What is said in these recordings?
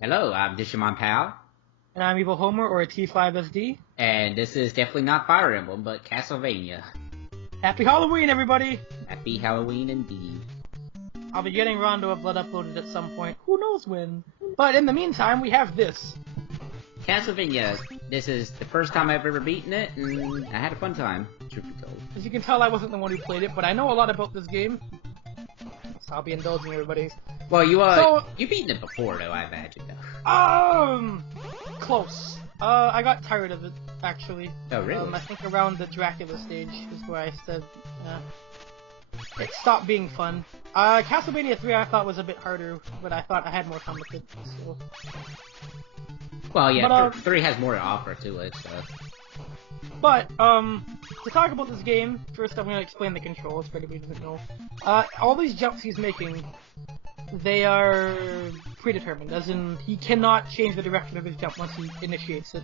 Hello, I'm Digimon Pal, And I'm Evil Homer, or a T5SD. and this is definitely not Fire Emblem, but Castlevania. Happy Halloween, everybody! Happy Halloween indeed. I'll be getting Rondo of Blood uploaded at some point. Who knows when? But in the meantime, we have this. Castlevania, this is the first time I've ever beaten it, and I had a fun time, truth be told. As you can tell, I wasn't the one who played it, but I know a lot about this game. So I'll be indulging everybody. Well, you beaten it before, though, I imagine, though. Close. I got tired of it, actually. Oh, really? I think around the Dracula stage is where I said, it stopped being fun. Castlevania 3 I thought was a bit harder, but I thought I had more fun with it, so... Well, yeah, But, 3 has more to offer to it, so... But, to talk about this game, first I'm going to explain the controls for anybody who doesn't know. All these jumps he's making, they are predetermined, as in, he cannot change the direction of his jump once he initiates it.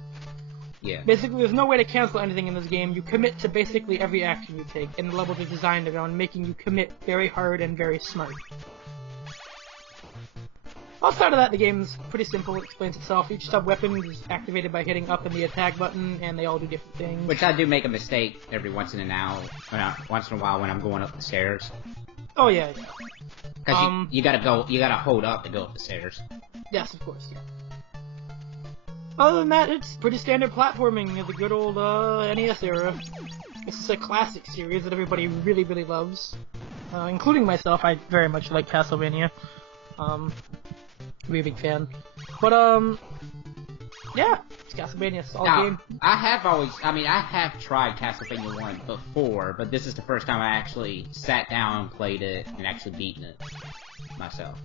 Yeah. Basically, there's no way to cancel anything in this game. You commit to basically every action you take, and the levels are designed around making you commit very hard and very smart. Outside of that, the game's pretty simple. It explains itself. Each sub-weapon is activated by hitting up in the attack button, and they all do different things. Which I do make a mistake every once in a while when I'm going up the stairs. Oh yeah, yeah. Because you gotta hold up to go up the stairs. Yes, of course, yeah. Other than that, it's pretty standard platforming of the good old NES era. This is a classic series that everybody really, really loves. Including myself, I very much like Castlevania. Really big fan. But, yeah, it's Castlevania, it's all game. I have tried Castlevania 1 before, but this is the first time I actually sat down, played it, and actually beaten it myself.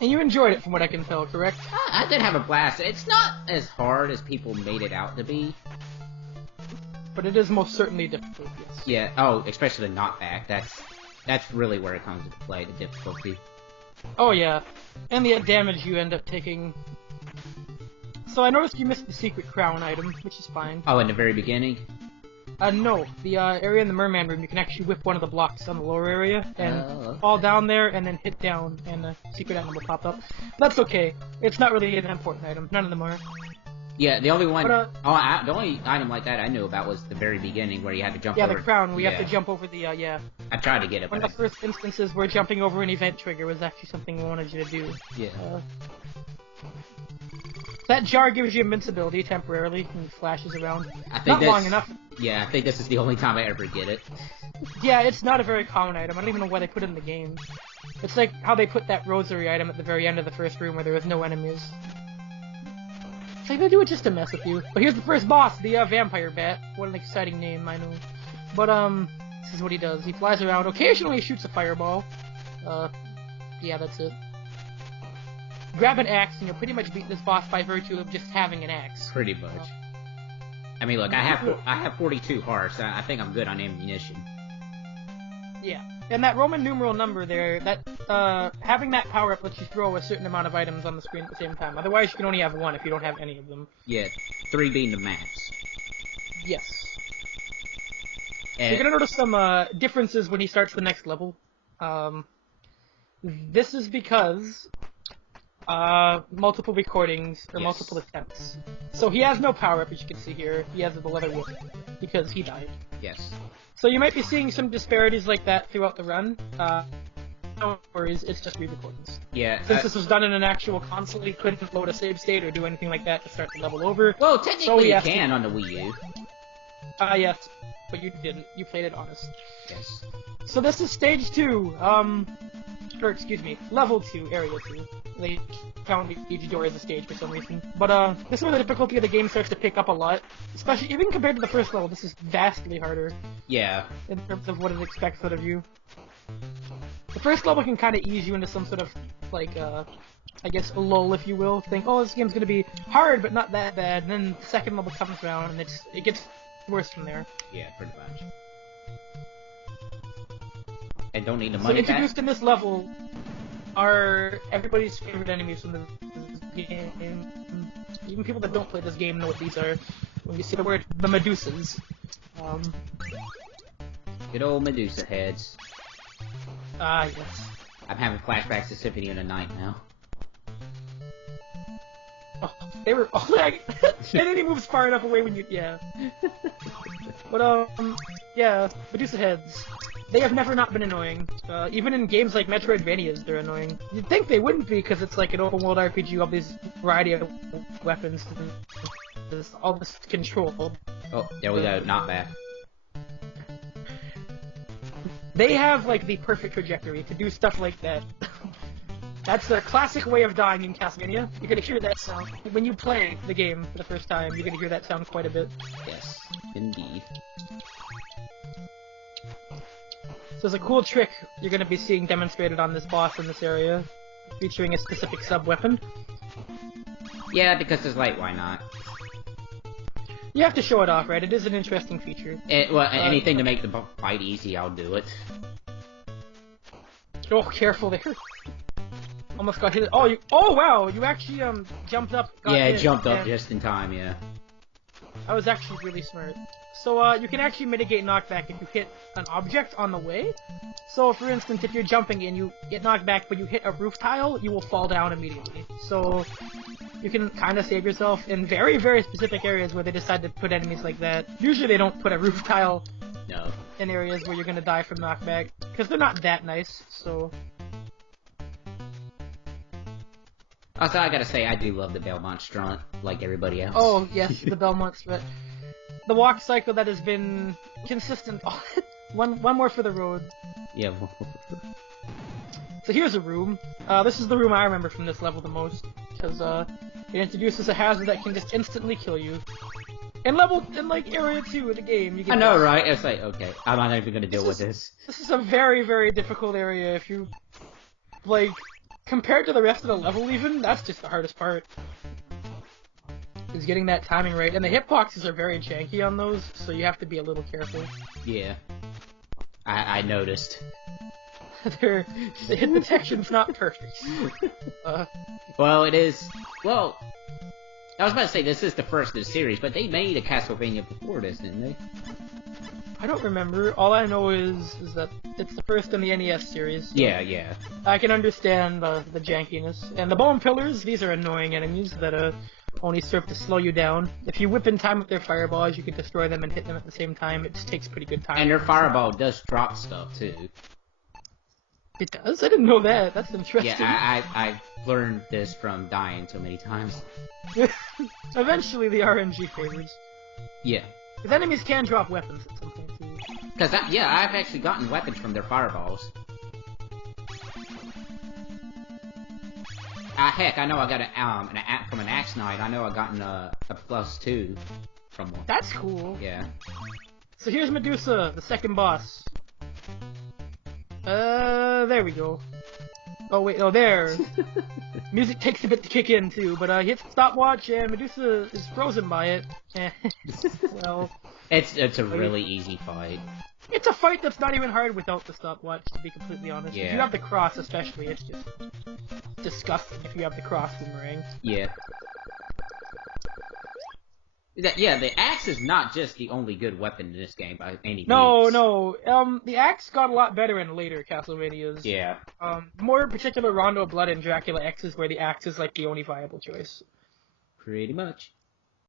And you enjoyed it from what I can tell, correct? I did have a blast. It's not as hard as people made it out to be. But it is most certainly difficult, yes. Yeah, oh, especially the knockback. That's really where it comes into play, the difficulty. Oh yeah, and the damage you end up taking. So I noticed you missed the secret crown item, which is fine. Oh, in the very beginning? No. The area in the merman room, you can actually whip one of the blocks on the lower area, and Okay. fall down there, and then hit down, and the secret item will pop up. That's okay. It's not really an important item. None of them are. Yeah, the only one... But, the only item like that I knew about was the very beginning, where you had to jump over... Yeah, the crown. We yeah. have to jump over the, yeah. I tried to get it, One but... of the first instances where jumping over an event trigger was actually something we wanted you to do. Yeah. That jar gives you invincibility temporarily, and it flashes around. I think Not long enough. Yeah, I think this is the only time I ever get it. Yeah, it's not a very common item. I don't even know why they put it in the game. It's like how they put that rosary item at the very end of the first room where there was no enemies. It's like they do it just to mess with you. But here's the first boss, the Vampire Bat. What an exciting name, I know. But, this is what he does. He flies around. Occasionally he shoots a fireball. Yeah, that's it. Grab an axe, and you'll pretty much beat this boss by virtue of just having an axe. Pretty much. I mean, look, I have 42 hearts. I think I'm good on ammunition. Yeah. And that Roman numeral number there, that, having that power-up lets you throw a certain amount of items on the screen at the same time. Otherwise, you can only have one if you don't have any of them. Yeah, 3 being the max. Yes. And You're gonna notice some, differences when he starts the next level. This is because, multiple recordings, or Yes. multiple attempts. So he has no power-up, as you can see here. He has the leather whip, because he died. yes. So you might be seeing some disparities like that throughout the run. No worries, it's just re-recordings. Yeah. Since this was done in an actual console, he couldn't load a save state or do anything like that to start the level over. Well, So technically he you has to- can on the Wii U. Yes, but you didn't. You played it honest. Yes. So this is stage 2, or excuse me, level 2, area 2. They count each door as a stage for some reason. But, this is where the difficulty of the game starts to pick up a lot. Especially, even compared to the first level, this is vastly harder Yeah. in terms of what it expects out of you. The first level can kind of ease you into some sort of, like, I guess, a lull, if you will. Think, oh, this game's gonna be hard, but not that bad. And then the second level comes around, and it gets worse from there. Yeah, pretty much. And don't need the So money introduced back. in this level are everybody's favorite enemies from the game. Even people that don't play this game know what these are. When you see the word the Medusas. Good old Medusa heads. Yes. I'm having flashbacks to Symphony of the Night now. Oh, they were all like, and then he moves far enough away when you, yeah. But, yeah, Medusa heads. They have never not been annoying. Even in games like Metroidvanias, they're annoying. You'd think they wouldn't be, because it's like an open world RPG of this variety of weapons, and there's all this control. Oh, there we go, knockback. They have, like, the perfect trajectory to do stuff like that. That's the classic way of dying in Castlevania. You're gonna hear that sound. When you play the game for the first time, you're gonna hear that sound quite a bit. Yes, indeed. So there's a cool trick you're gonna be seeing demonstrated on this boss in this area, featuring a specific sub-weapon. Yeah, because it's like, why not? You have to show it off, right? It is an interesting feature. Anything to make the fight easy, I'll do it. Oh, careful there. Almost got hit. Oh, oh wow! You actually jumped up. Yeah, jumped up just in time. Yeah. That was actually really smart. So you can actually mitigate knockback if you hit an object on the way. So for instance, if you're jumping and you get knocked back, but you hit a roof tile, you will fall down immediately. So you can kind of save yourself in very, very specific areas where they decide to put enemies like that. Usually they don't put a roof tile in areas where you're gonna die from knockback because they're not that nice. So. Also, I gotta say, I do love the Belmont Strunt, like everybody else. Oh, yes, the Belmont Strut. The walk cycle that has been consistent. one more for the road. Yeah. So here's a room. This is the room I remember from this level the most, because it introduces a hazard that can just instantly kill you. In like, Area 2 of the game, you get... I know, right? It's like, okay, I'm not even gonna deal with this. This is a very, very difficult area if you... Like... Compared to the rest of the level even, that's just the hardest part. Is getting that timing right. And the hitboxes are very janky on those, so you have to be a little careful. Yeah. I noticed. The hit detection's not perfect. Well, it is... Well... I was about to say this is the first in the series, but they made a Castlevania before this, didn't they? I don't remember. All I know is that it's the first in the NES series. So yeah. I can understand the jankiness. And the bone pillars, these are annoying enemies that only serve to slow you down. If you whip in time with their fireballs, you can destroy them and hit them at the same time. It just takes pretty good time. And their fireball does drop stuff, too. It does? I didn't know that. That's interesting. Yeah, I learned this from dying so many times. Eventually the RNG favors. Yeah. Because enemies can drop weapons at some point, too. Because, I've actually gotten weapons from their fireballs. Heck, I know I got from an Axe Knight, I know I gotten a +2 from one. That's cool. Yeah. So here's Medusa, the second boss. There we go. Oh wait, oh there. Music takes a bit to kick in too, but he hits the stopwatch and Medusa is frozen by it. Well, it's a really easy fight. It's a fight that's not even hard without the stopwatch, to be completely honest. Yeah. If you have the cross especially, it's just disgusting if you have the cross boomerang. Yeah. Yeah, the axe is not just the only good weapon in this game by any means. No. The axe got a lot better in later Castlevanias. Yeah. More in particular Rondo of Blood and Dracula X is where the axe is like the only viable choice. Pretty much.